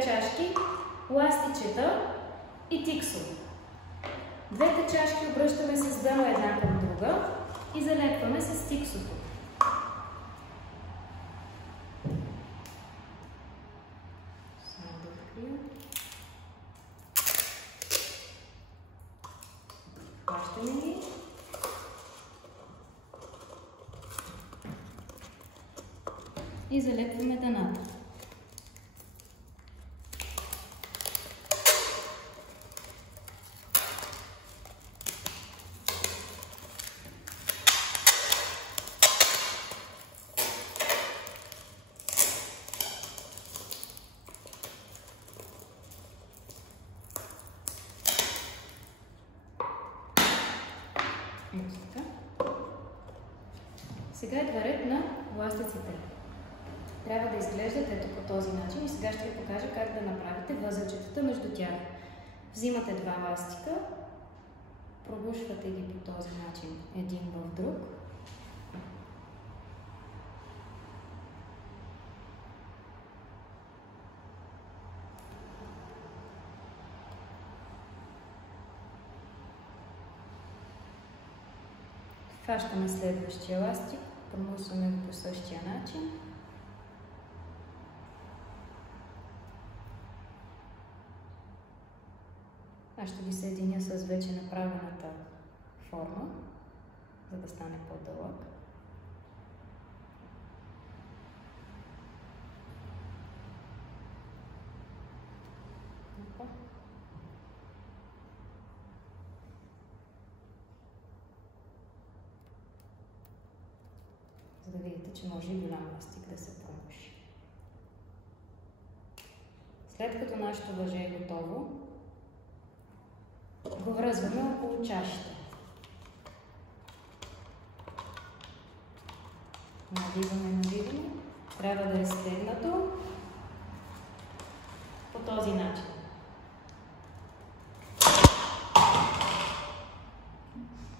две чашки ластичета и тиксове. Двете чашки обръщаме с дъно една към друга и залепваме с тиксото. Само да открия. Хващаме ги. И залепваме дъната. Сега идва ред на ластиците. Трябва да изглеждат ето по този начин и сега ще ви покажа как да направите възелчетата между тях. Взимате два ластика, пробушвате ги по този начин един в друг. Хващаме следващия ластик, промусваме го по същия начин. Аз ще ги съединя с вече направената форма, за да стане по-дълъг. За да видите, че може и голям ластик да се промуши. След като нашето въже е готово, го връзваме около чашите. Навиваме. Трябва да е стегнато по този начин.